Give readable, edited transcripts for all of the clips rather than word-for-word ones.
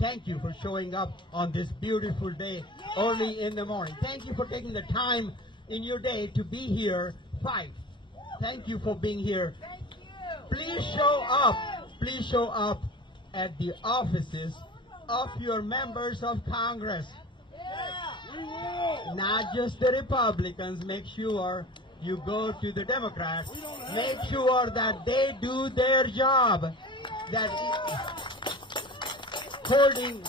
thank you for showing up on this beautiful day early in the morning. Thank you for taking the time in your day to be here. Fight. Thank you for being here. Please show up. Please show up at the offices of your members of Congress. Not just the Republicans. Make sure you go to the Democrats. Make sure that they do their job. That holding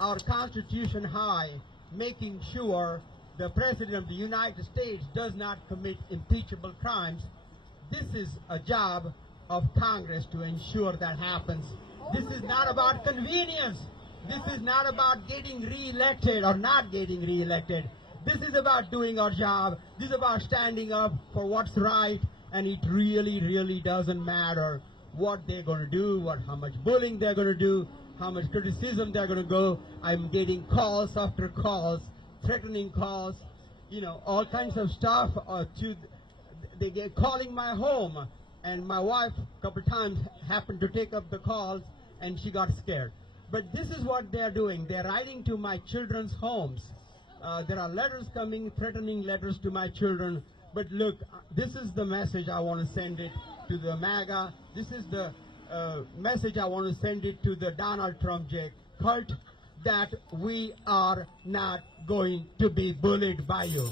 our Constitution high, making sure the President of the United States does not commit impeachable crimes. This is a job of Congress to ensure that happens. This is not about convenience. This is not about getting re-elected or not getting re-elected. This is about doing our job. This is about standing up for what's right, and it really, really doesn't matter what they're going to do, how much bullying they're going to do, how much criticism they're going to go. I'm getting calls after calls, threatening calls, all kinds of stuff. They get calling my home, and my wife a couple times happened to take up the calls, and she got scared. But this is what they're doing. They're writing to my children's homes. There are letters coming, threatening letters to my children. But look, this is the message I want to send it to the MAGA. This is the message I want to send it to the Donald Trump cult, that we are not going to be bullied by you.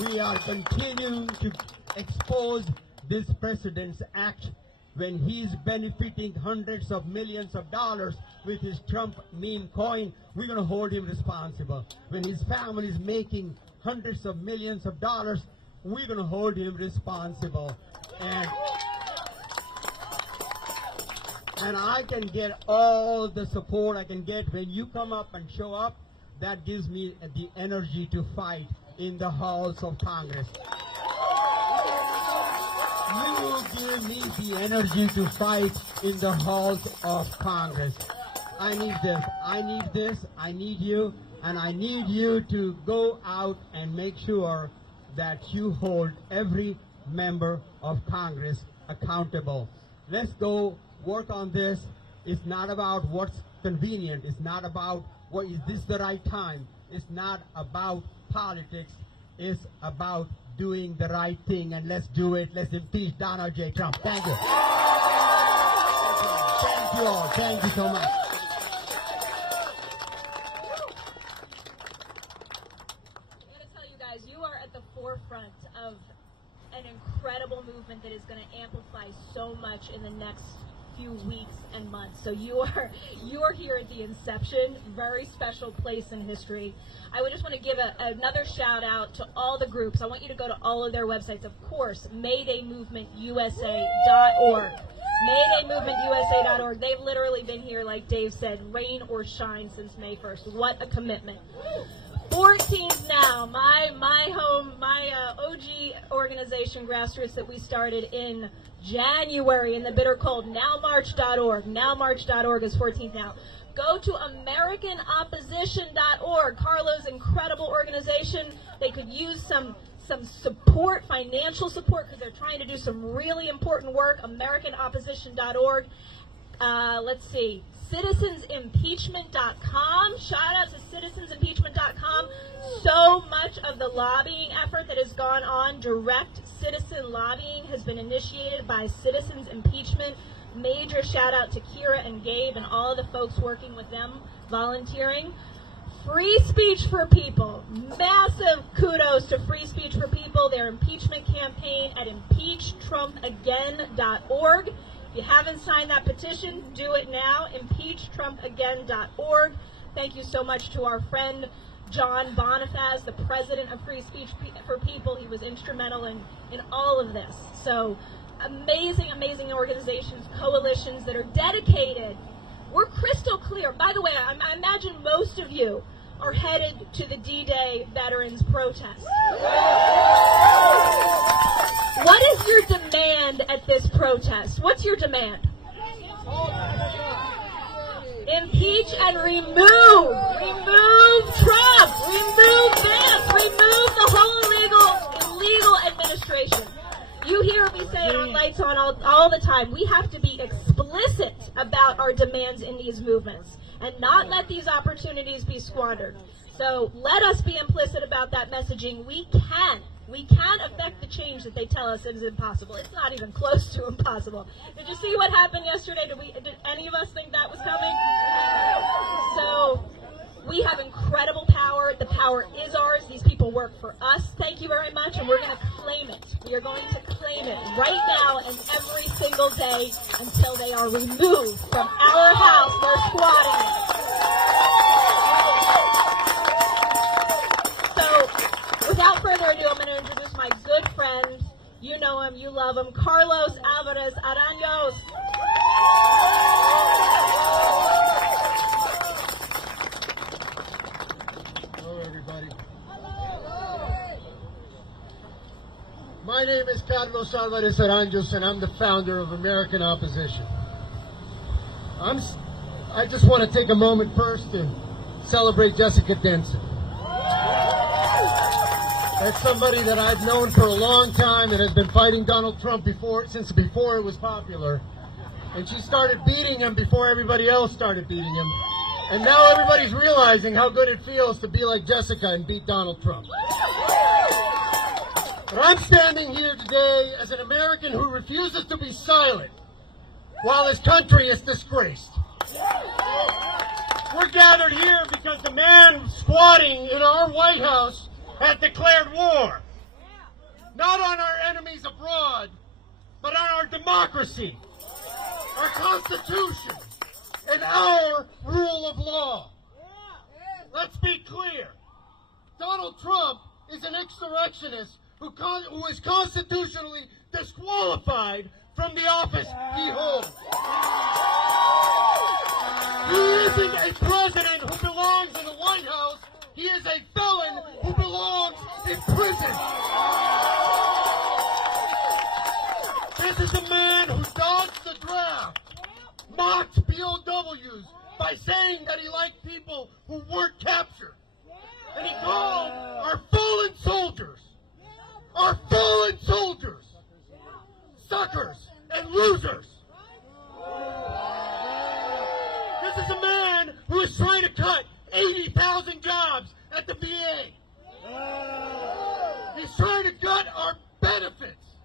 We are continuing to expose this president's act when he's benefiting hundreds of millions of dollars with his Trump meme coin. We're going to hold him responsible. When his family is making hundreds of millions of dollars, we're going to hold him responsible. And I can get all the support I can get when you come up and show up. That gives me the energy to fight in the halls of Congress. You give me the energy to fight in the halls of Congress. I need this. I need this. I need you. And I need you to go out and make sure that you hold every member of Congress accountable. Let's go work on this. It's not about what's convenient. It's not about is this the right time. It's not about politics. It's about doing the right thing, and let's do it. Let's impeach Donald J. Trump. Thank you. Thank you all. Thank you so much. I gotta tell you guys, you are at the forefront of an incredible movement that is going to amplify so much in the next few weeks and months. So you are here at the inception, very special place in history. I would just want to give another shout out to all the groups. I want you to go to all of their websites. Of course, MaydayMovementUSA.org. MaydayMovementUSA.org. They've literally been here, like Dave said, rain or shine since May 1st. What a commitment. 14th Now, my home, my OG organization, grassroots, that we started in January in the bitter cold. NowMarch.org. NowMarch.org is 14th Now. Go to AmericanOpposition.org. Carlo's incredible organization. They could use some support, financial support, because they're trying to do some really important work. AmericanOpposition.org. Let's see. CitizensImpeachment.com. Shout out to CitizensImpeachment.com. So much of the lobbying effort that has gone on, direct citizen lobbying, has been initiated by Citizens Impeachment. Major shout out to Kira and Gabe and all of the folks working with them, volunteering. Free Speech for People. Massive kudos to Free Speech for People, their impeachment campaign at impeachtrumpagain.org. If you haven't signed that petition, do it now. impeachtrumpagain.org. Thank you so much to our friend John Bonifaz, the president of Free Speech for People. He was instrumental in all of this. So amazing, amazing organizations, coalitions that are dedicated. We're crystal clear. By the way, I imagine most of you are headed to the D-Day Veterans Protest. What is your demand at this protest? What's your demand? Impeach and remove. Remove Trump. Remove Vance. Remove the whole illegal administration. You hear me say it on Lights On all the time. We have to be explicit about our demands in these movements and not let these opportunities be squandered. So let us be implicit about that messaging. We can affect the change that they tell us is impossible. It's not even close to impossible. Did you see what happened yesterday? Did any of us think that was coming? So we have incredible power. The power is ours. These people work for us. Thank you very much, and we're going to claim it. We are going to claim it right now and every single day until they are removed from our house. They're squatting. So, without further ado, I'm going to introduce my good friend. You know him, you love him, Carlos Alvarez Araños. My name is Carlos Alvarez Aranjos, and I'm the founder of American Opposition. I just want to take a moment first to celebrate Jessica Denson. That's somebody that I've known for a long time and has been fighting Donald Trump since before it was popular. And she started beating him before everybody else started beating him. And now everybody's realizing how good it feels to be like Jessica and beat Donald Trump. But I'm standing here today as an American who refuses to be silent while his country is disgraced. We're gathered here because the man squatting in our White House has declared war. Not on our enemies abroad, but on our democracy, our Constitution, and our rule of law. Let's be clear. Donald Trump is an insurrectionist who is constitutionally disqualified from the office he holds. He isn't a president who belongs in the White House. He is a felon who belongs in prison. This is a man who dodged the draft, mocked POWs by saying that he liked people who weren't captured. And he called our fallen soldiers suckers and losers. This is a man who is trying to cut 80,000 jobs at the VA. He's trying to gut our benefits,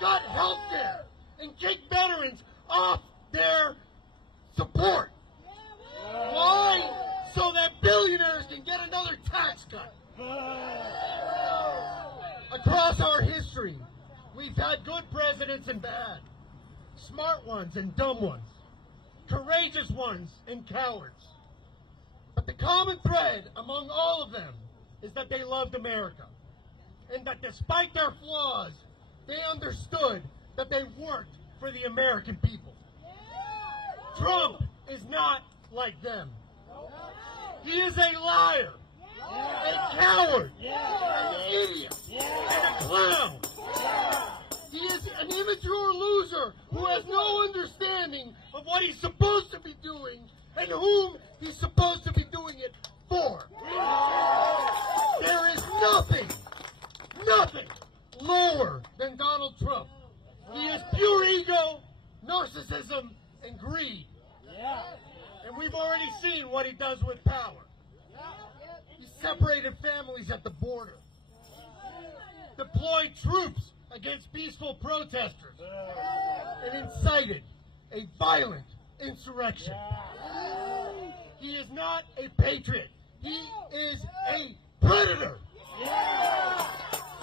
gut health care, and kick veterans off their support. Why? So that billionaires can get another tax cut. Across our history, we've had good presidents and bad, smart ones and dumb ones, courageous ones and cowards. But the common thread among all of them is that they loved America, and that despite their flaws, they understood that they worked for the American people. Trump is not like them. He is a liar, a coward, an idiot, and a clown. He is an immature loser who has no understanding of what he's supposed to be doing and whom he's supposed to be doing it for. There is nothing lower than Donald Trump. He is pure ego, narcissism, and greed. And we've already seen what he does with power. He separated families at the border, deployed troops against peaceful protesters, and incited a violent insurrection. He is not a patriot. He is a predator.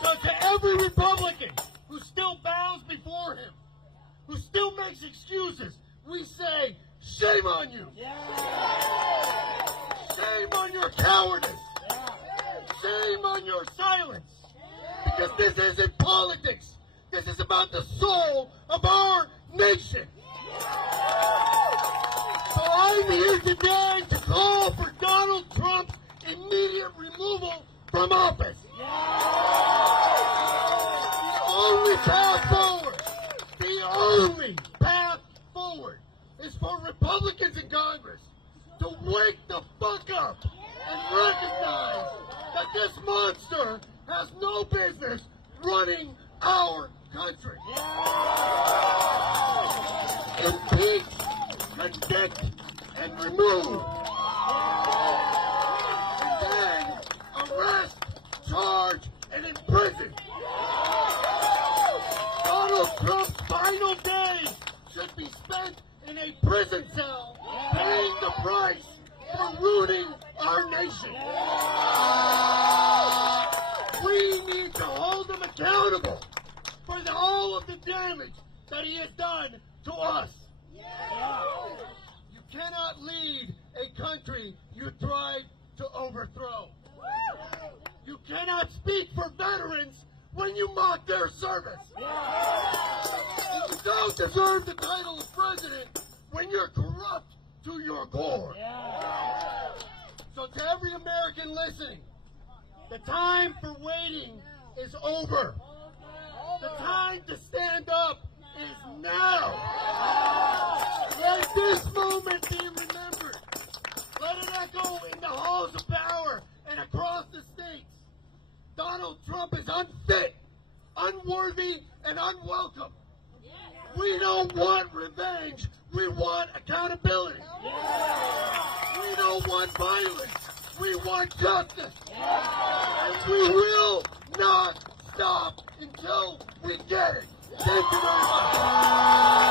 So to every Republican who still bows before him, who still makes excuses, we say, shame on you. Shame on your cowardice. Shame on your silence. Because this isn't politics. This is about the soul of our nation. So I'm here today to call for Donald Trump's immediate removal from office. The only path forward is for Republicans in Congress to wake the fuck up and recognize that this monster has no business running our country. Impeach, convict, and remove. And then arrest, charge, and imprison. Donald Trump's final days should be spent in a prison cell, paying the price for ruining our nation. We need to hold him accountable for all of the damage that he has done to us. You cannot lead a country you tried to overthrow. You cannot speak for veterans when you mock their service. You don't deserve the title of president when you're corrupt to your core. So to every American listening, the time for waiting is over. The time to stand up is now. Let this moment be remembered. Let it echo in the halls of power and across the states. Donald Trump is unfit, unworthy, and unwelcome. We don't want revenge. We want accountability. We don't want violence. We want justice. And we will not stop until we get it. Thank you very much.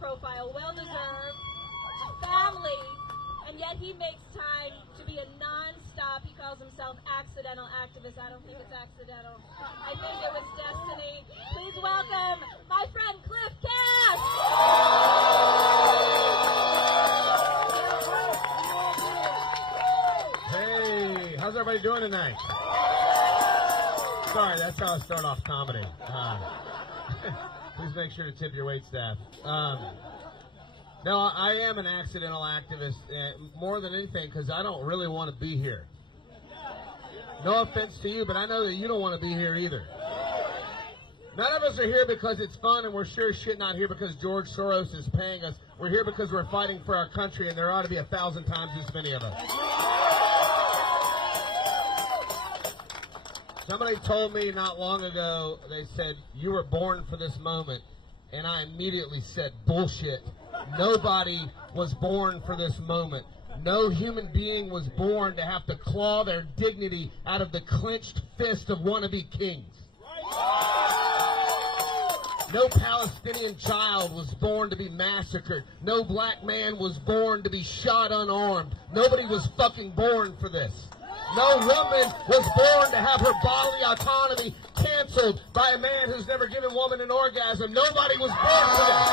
Profile, well-deserved, family, and yet he makes time to be a non-stop, he calls himself accidental activist. I don't think it's accidental. I think it was destiny. Please welcome my friend Cliff Cash. Hey, how's everybody doing tonight? Sorry, that's how I start off comedy. Please make sure to tip your wait staff. No, I am an accidental activist, more than anything, because I don't really want to be here. No offense to you, but I know that you don't want to be here either. None of us are here because it's fun, and we're sure as shit not here because George Soros is paying us. We're here because we're fighting for our country, and there ought to be 1,000 times as many of us. Somebody told me not long ago, they said, you were born for this moment. And I immediately said, bullshit. Nobody was born for this moment. No human being was born to have to claw their dignity out of the clenched fist of wannabe kings. No Palestinian child was born to be massacred. No black man was born to be shot unarmed. Nobody was fucking born for this. No woman was born to have her bodily autonomy canceled by a man who's never given woman an orgasm. Nobody was born for this.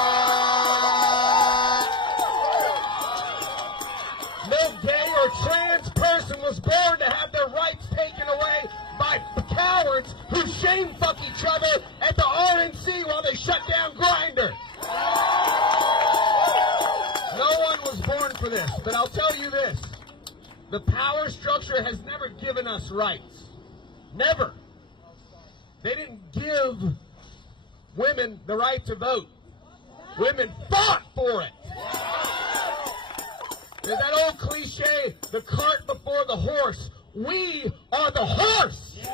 No gay or trans person was born to have their rights taken away by cowards who shame fuck each other at the RNC while they shut down Grindr. No one was born for this, but I'll tell you this. The power structure has never given us rights. Never. They didn't give women the right to vote. Women fought for it. There's that old cliche, the cart before the horse. We are the horse. And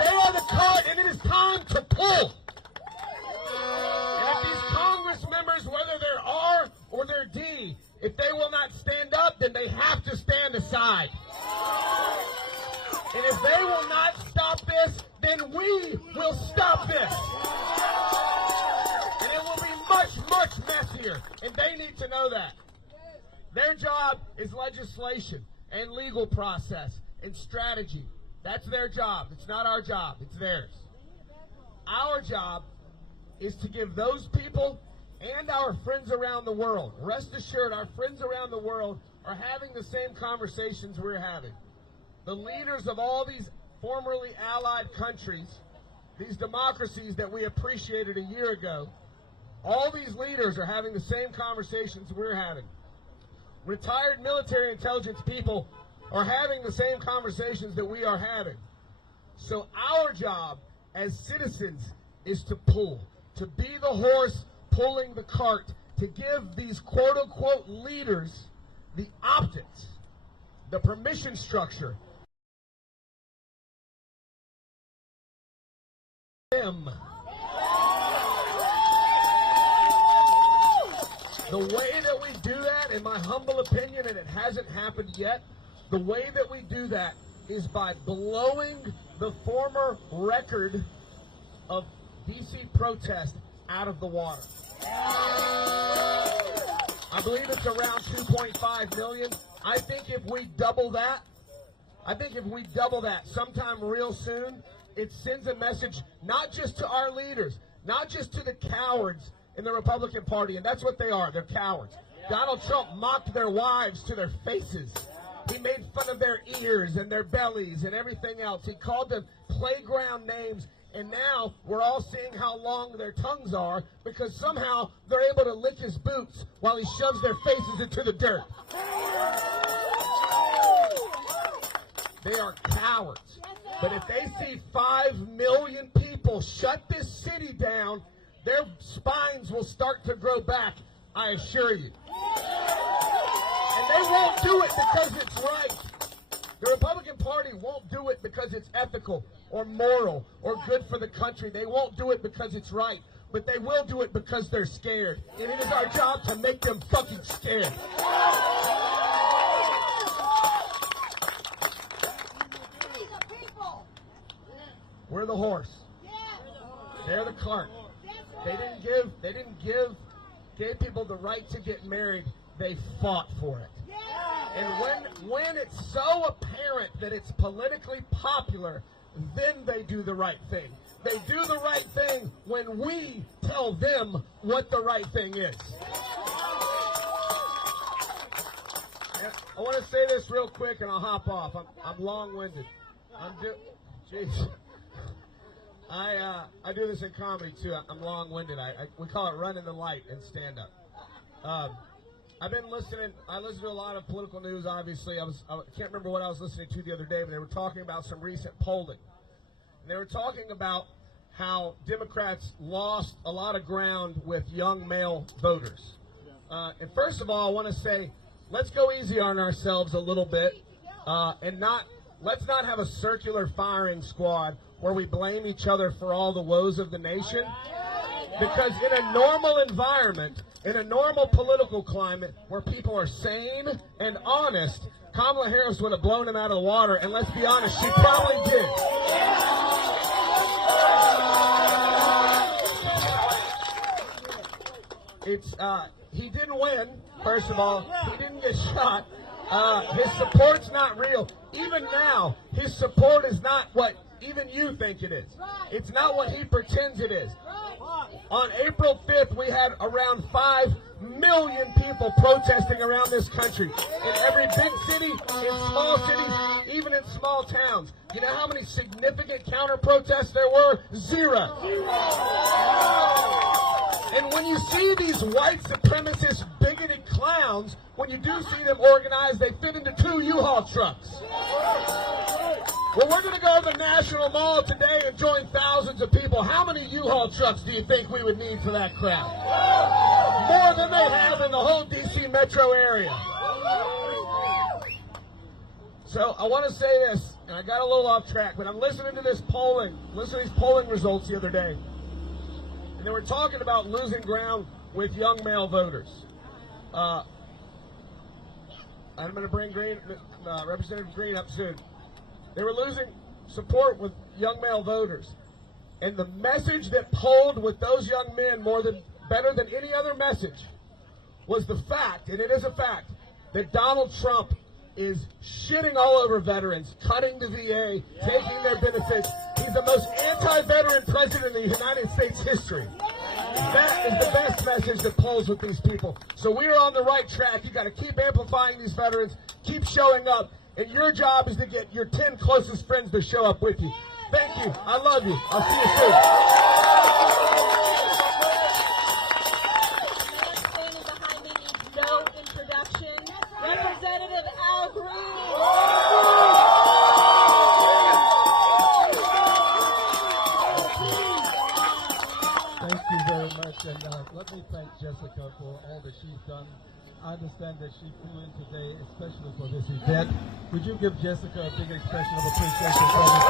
they are the cart, and it is time to pull. And if these Congress members, whether they're R or they're D, if they will not stand up, then they have to stand aside. And if they will not stop this, then we will stop this. And it will be much, much messier. And they need to know that. Their job is legislation and legal process and strategy. That's their job. It's not our job. It's theirs. Our job is to give those people and our friends around the world, rest assured, our friends around the world are having the same conversations we're having. The leaders of all these formerly allied countries, these democracies that we appreciated a year ago, all these leaders are having the same conversations we're having. Retired military intelligence people are having the same conversations that we are having. So our job as citizens is to pull, to be the horse pulling the cart, to give these quote-unquote leaders the optics, the permission structure, them. The way that we do that, in my humble opinion, and it hasn't happened yet, the way that we do that is by blowing the former record of DC protest out of the water. I believe it's around 2.5 million. I think if we double that, sometime real soon, it sends a message not just to our leaders, not just to the cowards in the Republican Party, and that's what they are, they're cowards. Donald Trump mocked their wives to their faces. He made fun of their ears and their bellies and everything else. He called them playground names, and now we're all seeing how long their tongues are because somehow they're able to lick his boots while he shoves their faces into the dirt. They are cowards. But if they see 5 million people shut this city down, their spines will start to grow back, I assure you. And they won't do it because it's right. The Republican Party won't do it because it's ethical or moral or good for the country. They won't do it because it's right. But they will do it because they're scared. And it is our job to make them fucking scared. We're the horse. They're the cart. They didn't give gay people the right to get married. They fought for it. And when it's so apparent that it's politically popular, then they do the right thing. They do the right thing when we tell them what the right thing is. And I want to say this real quick and I'll hop off. I'm long-winded. Jeez. I do this in comedy too. I'm long-winded. We call it running the light in stand-up. I've been listening. I listen to a lot of political news. Obviously, I can't remember what I was listening to the other day, but they were talking about some recent polling. And they were talking about how Democrats lost a lot of ground with young male voters. And first of all, I want to say, let's go easy on ourselves a little bit, and let's not have a circular firing squad where we blame each other for all the woes of the nation. Because in a normal environment, in a normal political climate where people are sane and honest, Kamala Harris would have blown him out of the water, and let's be honest, she probably did. He didn't win, first of all. He didn't get shot. His support's not real. Even now, his support is not what even you think it is. It's not what he pretends it is. On April 5th, we had around 5 million people protesting around this country. In every big city, in small cities, even in small towns. You know how many significant counter-protests there were? 0. And when you see these white supremacist, bigoted clowns, when you do see them organized, they fit into 2 U-Haul trucks. Well, we're going to go to the National Mall today and join thousands of people. How many U-Haul trucks do you think we would need for that crowd? More than they have in the whole D.C. metro area. So I want to say this, and I got a little off track, but I'm listening to this polling, listening to these polling results the other day. And they were talking about losing ground with young male voters. I'm going to bring Representative Green up soon. They were losing support with young male voters. And the message that polled with those young men better than any other message was the fact, and it is a fact, that Donald Trump is shitting all over veterans, cutting the VA, taking their benefits. He's the most anti-veteran president in the United States history. That is the best message to close with these people. So we are on the right track. You got to keep amplifying these veterans, keep showing up, and your job is to get your 10 closest friends to show up with you. Thank you. I love you. I'll see you soon. Next standing behind me needs no introduction. Representative Al Green. Thank you very much, and let me thank Jessica for all that she's done. I understand that she flew in today especially for this event. Would you give Jessica a big expression of appreciation for this?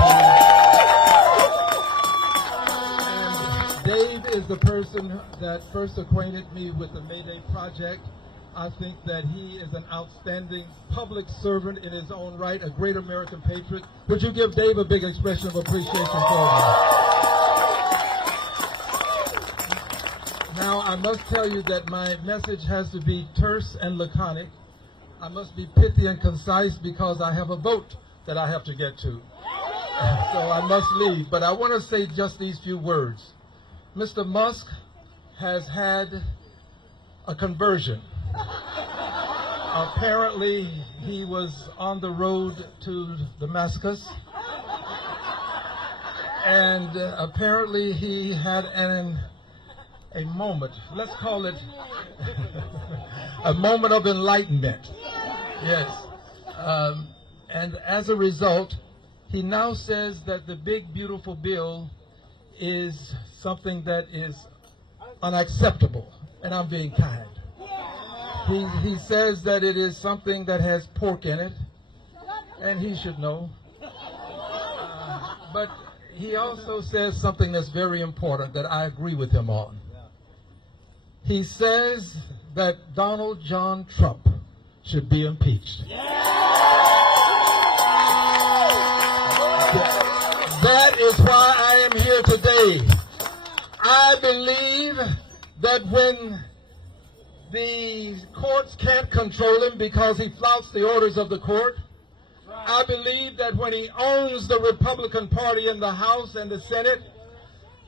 And Dave is the person that first acquainted me with the Mayday project. I think that he is an outstanding public servant in his own right, a great American patriot. Would you give Dave a big expression of appreciation for him? Now, I must tell you that my message has to be terse and laconic. I must be pithy and concise because I have a vote that I have to get to. So I must leave. But I want to say just these few words. Mr. Musk has had a conversion. Apparently, he was on the road to Damascus. And apparently, he had a moment, let's call it a moment of enlightenment. Yes. And as a result, he now says that the big, beautiful bill is something that is unacceptable. And I'm being kind. He says that it is something that has pork in it. And he should know. But he also says something that's very important that I agree with him on. He says that Donald John Trump should be impeached. That is why I am here today. I believe that when the courts can't control him because he flouts the orders of the court, I believe that when he owns the Republican Party in the House and the Senate,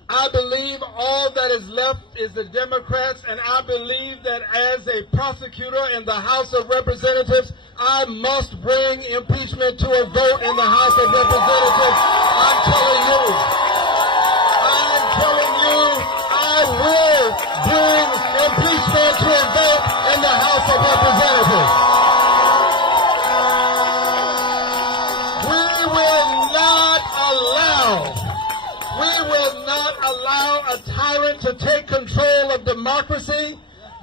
I believe all that is left is the Democrats, and I believe that as a prosecutor in the House of Representatives, I must bring impeachment to a vote in the House of Representatives. I'm telling you, I will bring impeachment to a vote in the House of Representatives. We will not allow a tyrant to take control of democracy.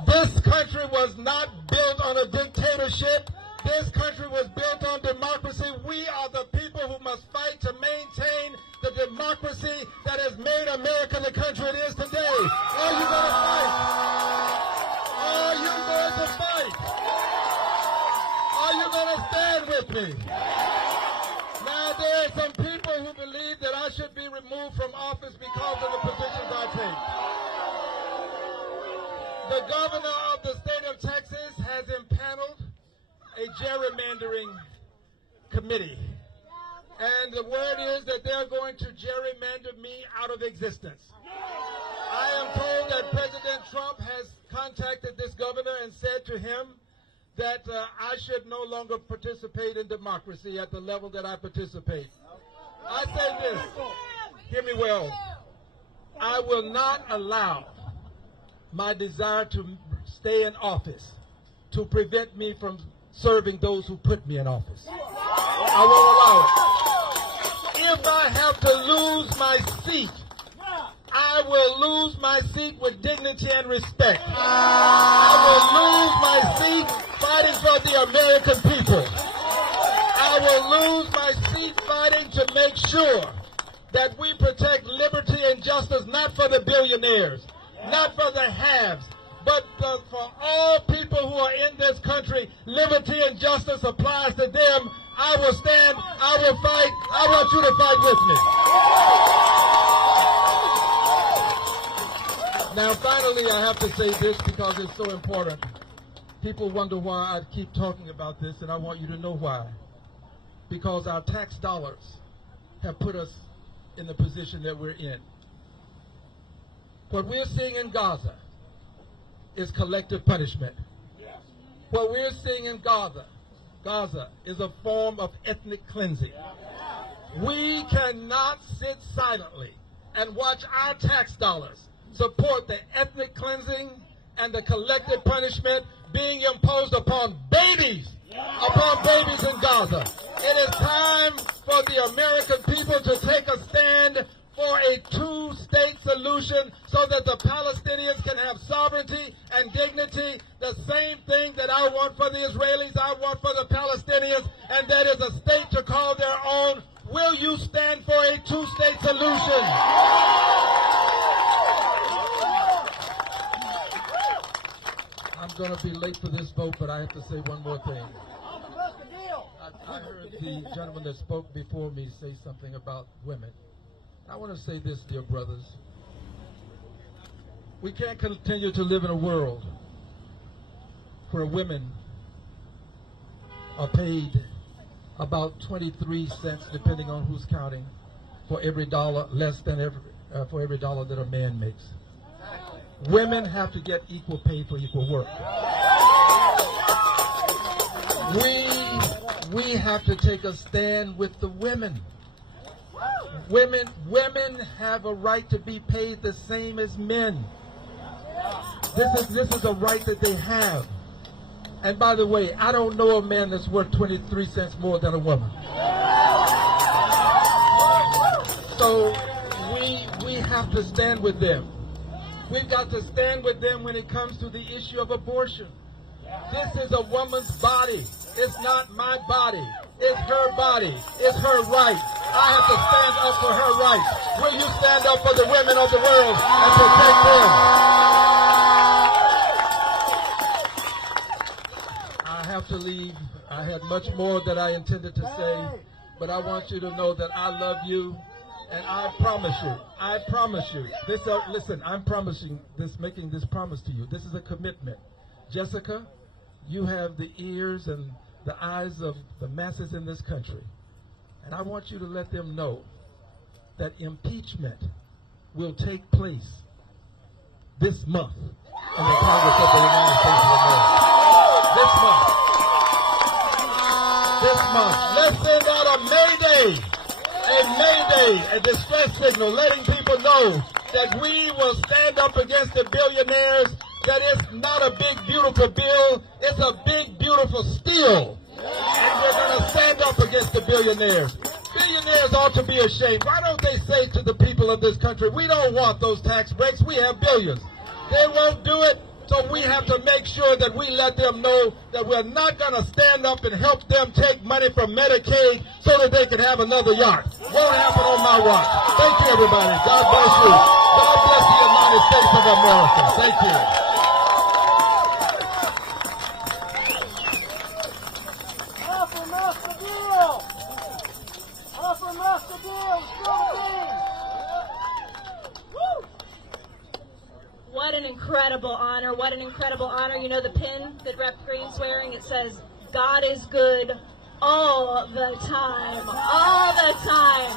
This country was not built on a dictatorship. This country was built on democracy. We are the people who must fight to maintain the democracy that has made America the country it is today. Are you going to fight? Are you going to fight? Are you going to stand with me? Now, there are some people who believe that I should be removed from office because of the positions I take. The governor of the state of Texas has impaneled a gerrymandering committee. And the word is that they're going to gerrymander me out of existence. I am told that President Trump has contacted this governor and said to him that I should no longer participate in democracy at the level that I participate. I say this, hear me well, I will not allow my desire to stay in office to prevent me from serving those who put me in office. I won't allow it. If I have to lose my seat, I will lose my seat with dignity and respect. I will lose my seat fighting for the American people. I will lose my seat fighting to make sure that we protect liberty and justice, not for the billionaires, not for the haves, but for all people who are in this country. Liberty and justice applies to them. I will stand, I will fight. I want you to fight with me. Now, finally, I have to say this because it's so important. People wonder why I keep talking about this, and I want you to know why. Because our tax dollars have put us in the position that we're in. What we're seeing in Gaza is collective punishment. What we're seeing in Gaza is a form of ethnic cleansing. We cannot sit silently and watch our tax dollars support the ethnic cleansing and the collective punishment being imposed upon babies in Gaza. It is time for the American people to take a stand for a two-state solution so that the Palestinians can have sovereignty and dignity. The same thing that I want for the Israelis, I want for the Palestinians, and that is a state to call their own. Will you stand for a two-state solution? I'm going to be late for this vote, but I have to say one more thing. I heard the gentleman that spoke before me say something about women. I want to say this, dear brothers. We can't continue to live in a world where women are paid about 23 cents, depending on who's counting, for every dollar, less than for every dollar that a man makes. Women have to get equal pay for equal work. We have to take a stand with the women. Women have a right to be paid the same as men. This is a right that they have. And by the way, I don't know a man that's worth 23 cents more than a woman. So we have to stand with them. We've got to stand with them when it comes to the issue of abortion. This is a woman's body. It's not my body. It's her body. It's her right. I have to stand up for her rights. Will you stand up for the women of the world and protect them? I have to leave. I had much more that I intended to say, but I want you to know that I love you, and I promise you, listen, I'm promising this, making this promise to you. This is a commitment. Jessica, you have the ears and the eyes of the masses in this country. And I want you to let them know that impeachment will take place this month in the Congress of the United States of America. This month. Let's send out a distress signal, letting people know that we will stand up against the billionaires, that it's not a big, beautiful bill, it's a big, beautiful steal. And we're going to stand up against the billionaires. Billionaires ought to be ashamed. Why don't they say to the people of this country, we don't want those tax breaks, we have billions. They won't do it, so we have to make sure that we let them know that we're not going to stand up and help them take money from Medicaid so that they can have another yacht. Won't happen on my watch. Thank you, everybody. God bless you. God bless the United States of America. Thank you. What an incredible honor. What an incredible honor. You know the pin that Rep. Green's wearing? It says, God is good all the time. All the time.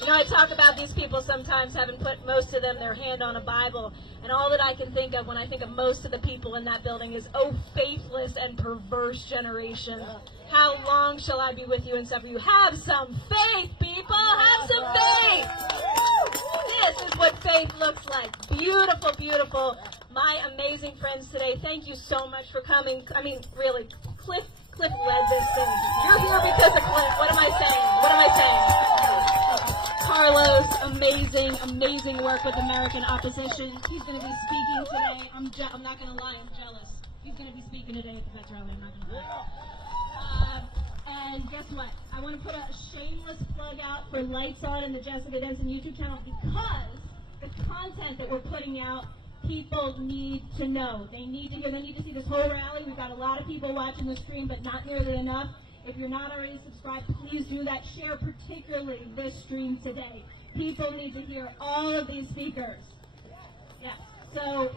You know, I talk about these people sometimes having put most of them their hand on a Bible, and all that I can think of when I think of most of the people in that building is, oh, faithless and perverse generation. How long shall I be with you and suffer you? Have some faith, people. Have some faith. This is what faith looks like. Beautiful, beautiful. My amazing friends today, thank you so much for coming. I mean, really, Cliff led this thing. You're here because of Cliff. What am I saying? Carlos, amazing work with American Opposition. He's going to be speaking today. I'm not going to lie, I'm jealous. He's going to be speaking today at the Vets Rally. I'm not going to lie. And guess what? I want to put a shameless plug out for Lights On and the Jessica Denson YouTube channel, because the content that we're putting out, people need to know. They need to hear. They need to see this whole rally. We've got a lot of people watching the stream, but not nearly enough. If you're not already subscribed, please do that. Share particularly this stream today. People need to hear all of these speakers. Yes. So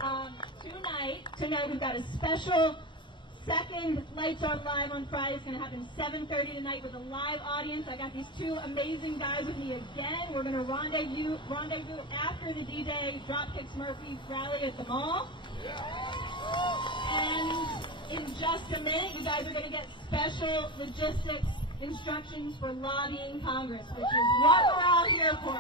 tonight we've got a special second Lights On Live on Friday is going to happen 7:30 tonight with a live audience. I got these two amazing guys with me again. We're going to rendezvous after the D-Day Dropkicks Murphys rally at the mall. And in just a minute, you guys are going to get special logistics instructions for lobbying Congress, which is what we're all here for.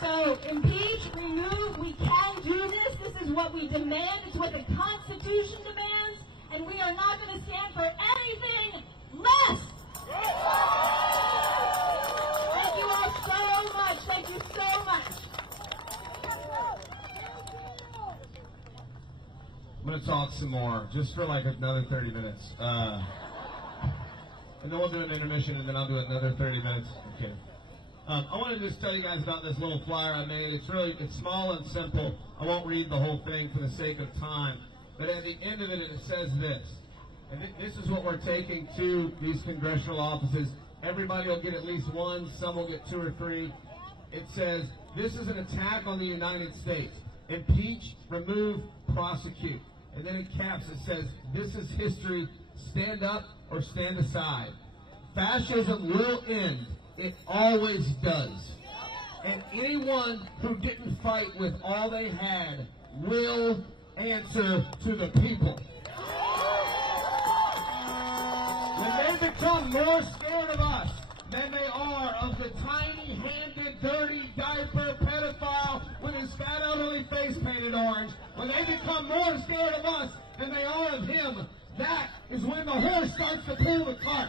So, impeach, remove, we can do this. This is what we demand. It's what the Constitution demands. And we are not going to stand for anything less. Thank you all so much. Thank you so much. I'm going to talk some more, just for like another 30 minutes. And then we'll do an intermission, and then I'll do another 30 minutes. I'm kidding. I want to just tell you guys about this little flyer I made. It's small and simple. I won't read the whole thing for the sake of time. But at the end of it, it says this. And this is what we're taking to these congressional offices. Everybody will get at least one. Some will get 2 or 3. It says, this is an attack on the United States. Impeach, remove, prosecute. And then in caps it says, this is history. Stand up or stand aside. Fascism will end. It always does. And anyone who didn't fight with all they had will answer to the people. When they become more scared of us than they are of the tiny-handed, dirty diaper pedophile with his fat, elderly face painted orange, when they become more scared of us than they are of him, that is when the horse starts to pull the cart.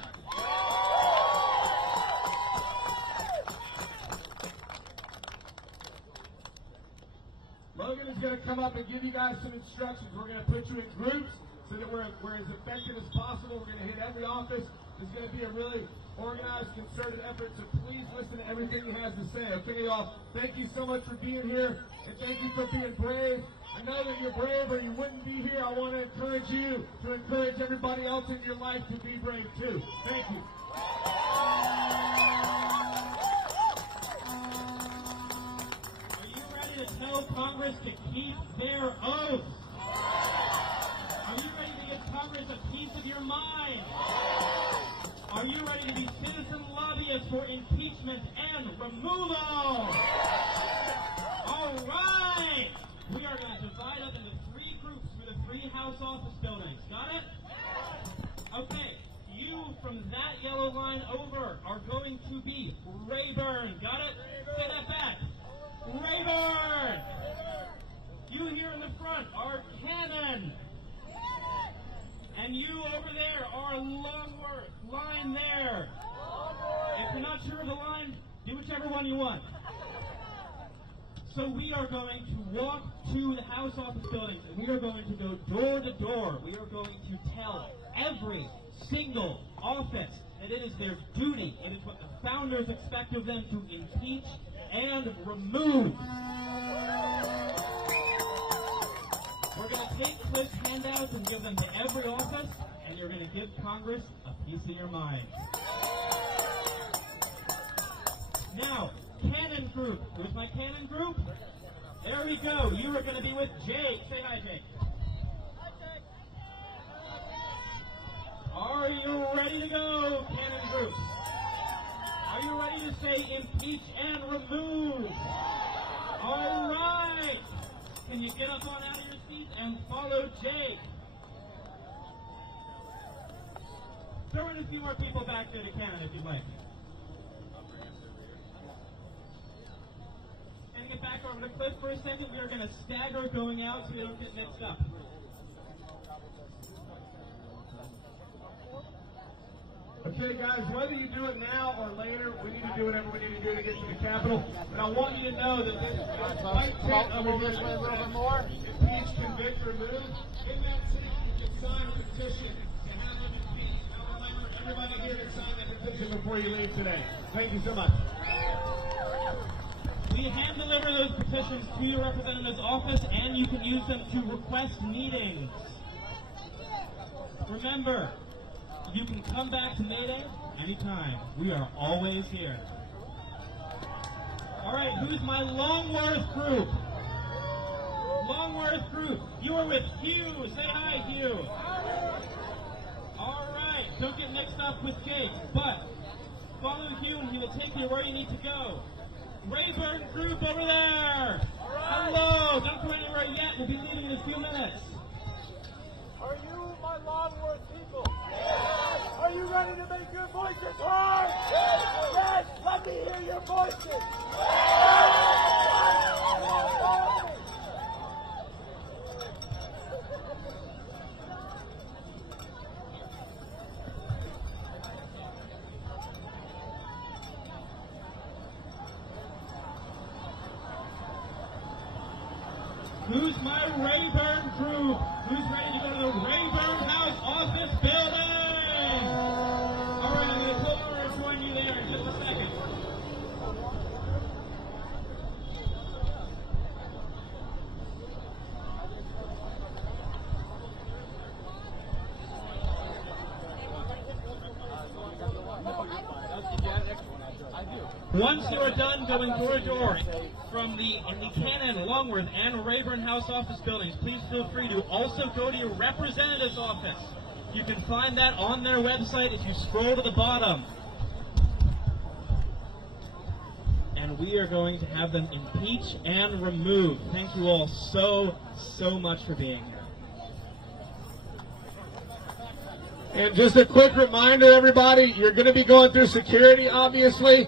Logan is going to come up and give you guys some instructions. We're going to put you in groups so that we're as effective as possible. We're going to hit every office. There's going to be a really organized, concerted effort, so please listen to everything he has to say. Okay, y'all, thank you so much for being here, and thank you for being brave. I know that you're brave or you wouldn't be here. I want to encourage you to encourage everybody else in your life to be brave too. Thank you. Tell Congress to keep their oath. Are you ready to give Congress a piece of your mind? Are you ready to be citizen lobbyists for impeachment and removal? All right. We are going to divide up into 3 groups for the 3 House office buildings. Got it? Okay. You from that yellow line over are going to be Rayburn. Got it? Say that back. Rayburn! You here in the front are Cannon. And you over there are Longworth. Line there. If you're not sure of the line, do whichever one you want. So we are going to walk to the House office buildings, and we are going to go door to door. We are going to tell every single office that it is their duty, it is what the founders expect of them, to impeach and remove. We're going to take Cliff's handouts and give them to every office, and you're going to give Congress a piece of your mind. Now, Cannon Group. Where's my Cannon Group? There we go. You are going to be with Jake. Say hi, Jake. Hi, Jake. Are you ready to go, Cannon Group? Are you ready to say impeach and remove? All right. Can you get up on out of your seats and follow Jake? Throw in a few more people back there to Cannon if you'd like. And get back over to Cliff for a second. We are going to stagger going out so we don't get mixed up. Okay, guys, whether you do it now or later, we need to do whatever we need to do to get to the Capitol. But I want you to know that this white tent over this way a little bit more, impeach, convict, remove. In that city, you can sign a petition to have them impeached. Now remember, everybody here to sign that petition before you leave today. Thank you so much. We hand deliver those petitions to your representative's office, and you can use them to request meetings. Remember, you can come back to Mayday anytime. We are always here. All right, who's my Longworth group? Longworth group. You are with Hugh. Say hi, Hugh. Don't get mixed up with Jake, but follow Hugh and he will take you where you need to go. Rayburn group over there! Hello! Don't go anywhere yet. We'll be leaving in a few minutes. Are you my Longworth people? Yes. Are you ready to make your voices heard? Yes. Let me hear your voices. Who's my Rayburn group? Who's ready to go to the Rayburn House office building? All right, I'm going to pull over and join you there in just a second. Once you are done going door to door from the Buchanan, Longworth, and Rayburn House office buildings, please feel free to also go to your representative's office. You can find that on their website if you scroll to the bottom. And we are going to have them impeach and remove. Thank you all so much for being here. And just a quick reminder, everybody, you're going to be going through security, obviously.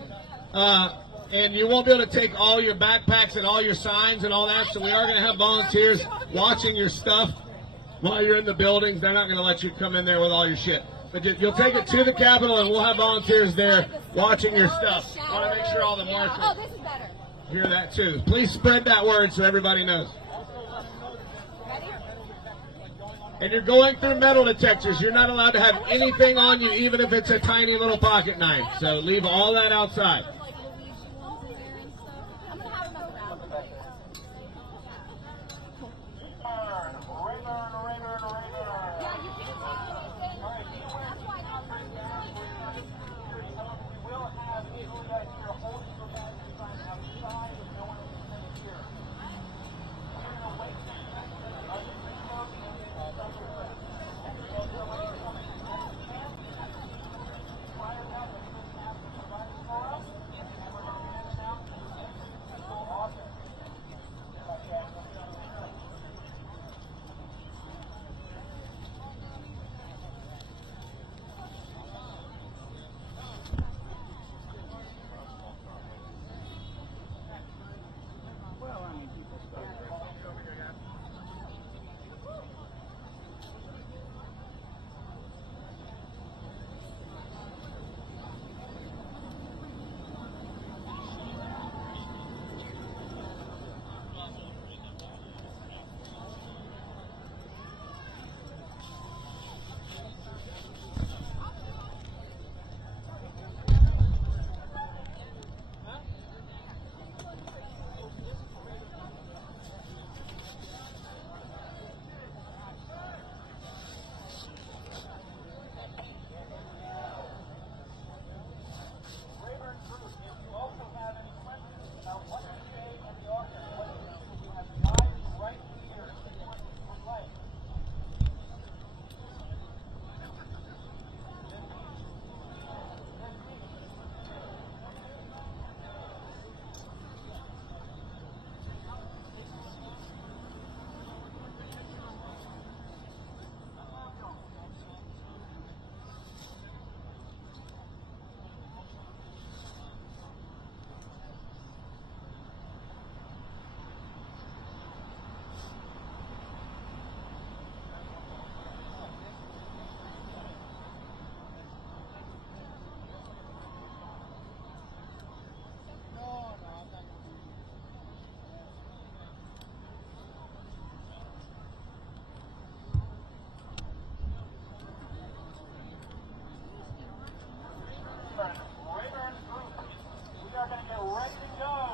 And you won't be able to take all your backpacks and all your signs and all that, so we are going to have volunteers watching your stuff while you're in the buildings. They're not going to let you come in there with all your shit. But you'll take it to the Capitol, and we'll have volunteers there watching your stuff. I want to make sure all the marshals hear that, too. Please spread that word so everybody knows. And you're going through metal detectors. You're not allowed to have anything on you, even if it's a tiny little pocket knife. So leave all that outside. Rayburn group, we are going to get ready to go.